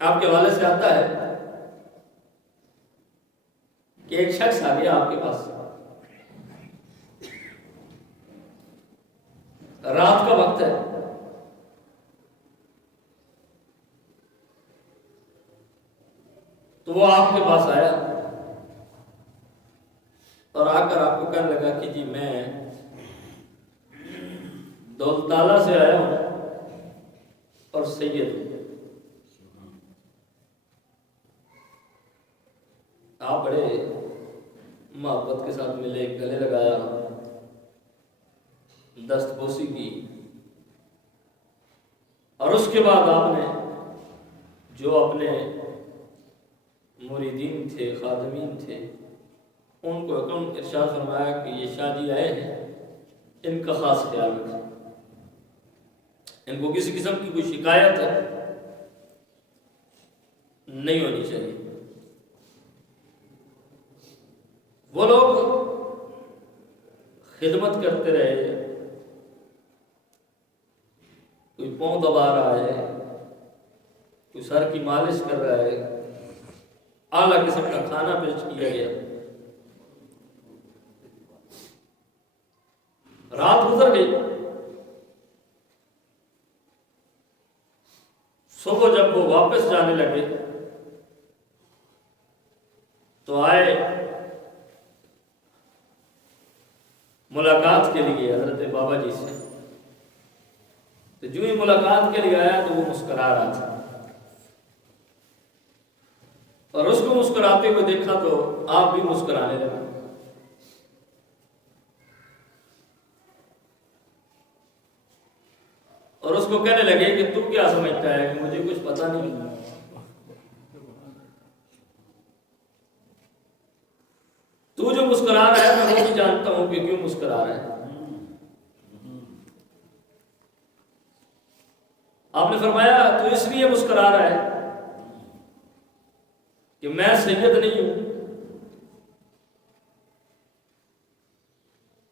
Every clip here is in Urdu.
آپ کے حوالے سے آتا ہے کہ ایک شخص آ گیا آپ کے پاس، رات کا وقت ہے، تو وہ آپ کے پاس آیا اور آ کر آپ کو کہنے لگا کہ جی میں دولتالہ سے آیا ہوں اور سید ہوں۔ آپ بڑے محبت کے ساتھ ملے، گلے لگایا، دست بوسی کی، اور اس کے بعد آپ نے جو اپنے مریدین تھے، خادمین تھے، ان کو حکم ارشاد فرمایا کہ یہ شاہ جی آئے ہیں، ان کا خاص خیال رکھیں، ان کو کسی قسم کی کوئی شکایت نہیں ہونی چاہیے۔ وہ لوگ خدمت کرتے رہے، کوئی پاؤں دبا رہا ہے، کوئی سر کی مالش کر رہا ہے، اعلیٰ قسم کا کھانا پیش کیا گیا۔ رات گزر گئی، صبح جب وہ واپس جانے لگے تو آئے ملاقات کے لیے حضرت بابا جی سے، تو جو ہی ملاقات کے لیے آیا تو وہ مسکرا رہا تھا، اور اس کو مسکراتے ہوئے دیکھا تو آپ بھی مسکرانے لگے۔ اور اس کو کہنے لگے کہ تو کیا سمجھتا ہے کہ مجھے کچھ پتہ نہیں، تو جو مسکرا رہا ہے میں وہ بھی جانتا ہوں کہ کیوں مسکرا رہا ہے۔ آپ نے فرمایا تو اس لیے مسکرا رہا ہے کہ میں سید نہیں ہوں،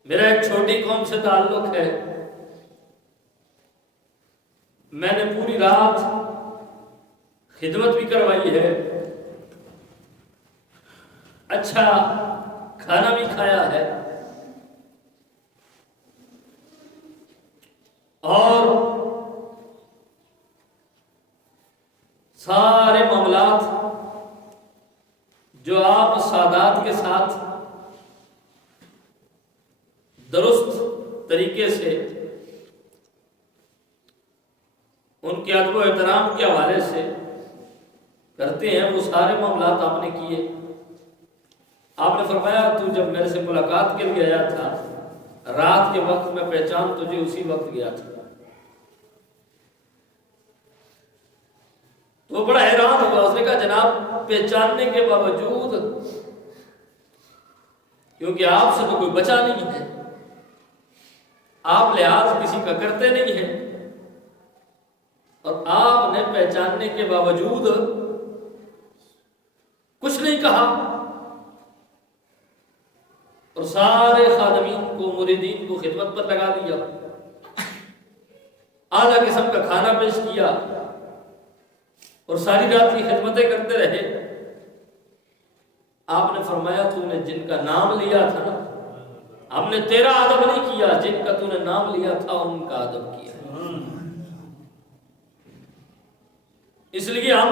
میرا ایک چھوٹی قوم سے تعلق ہے، میں نے پوری رات خدمت بھی کروائی ہے، اچھا کھانا بھی کھایا ہے، اور سارے معاملات جو آپ سادات کے ساتھ درست طریقے سے ان کے ادب و احترام کے حوالے سے کرتے ہیں، وہ سارے معاملات آپ نے کیے۔ آپ نے فرمایا تو جب میرے سے ملاقات کے لیے آیا تھا رات کے وقت، میں پہچان تجھے اسی وقت گیا تھا۔ تو وہ بڑا حیران ہوا، اس نے کہا جناب پہچاننے کے باوجود، کیونکہ آپ سے تو کوئی بچا نہیں ہے، آپ لحاظ کسی کا کرتے نہیں ہیں، اور آپ نے پہچاننے کے باوجود کچھ نہیں کہا، اور سارے خادمین کو، مریدین کو خدمت پر لگا دیا، اعلیٰ قسم کا کھانا پیش کیا، اور ساری رات کی خدمتیں کرتے رہے۔ آپ نے فرمایا تو نے جن کا نام لیا تھا نا، ہم نے تیرا ادب نہیں کیا، جن کا تو نے نام لیا تھا ان کا ادب کیا۔ اس لیے ہم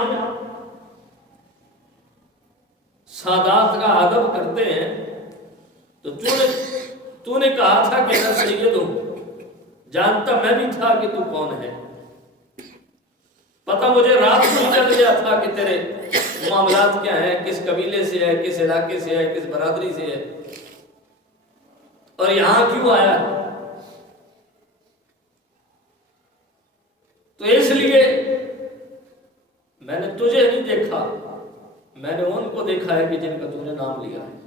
سادات کا ادب کرتے ہیں۔ تو تو نے کہا تھا کہ میں سید ہوں، جانتا میں بھی تھا کہ تو کون ہے، پتہ مجھے رات کو چل گیا تھا کہ تیرے معاملات کیا ہیں، کس قبیلے سے ہے، کس علاقے سے ہے، کس برادری سے ہے، اور یہاں کیوں آیا ہے۔ تو اس لیے میں نے تجھے نہیں دیکھا، میں نے ان کو دیکھا ہے کہ جن کا تو نے نام لیا ہے۔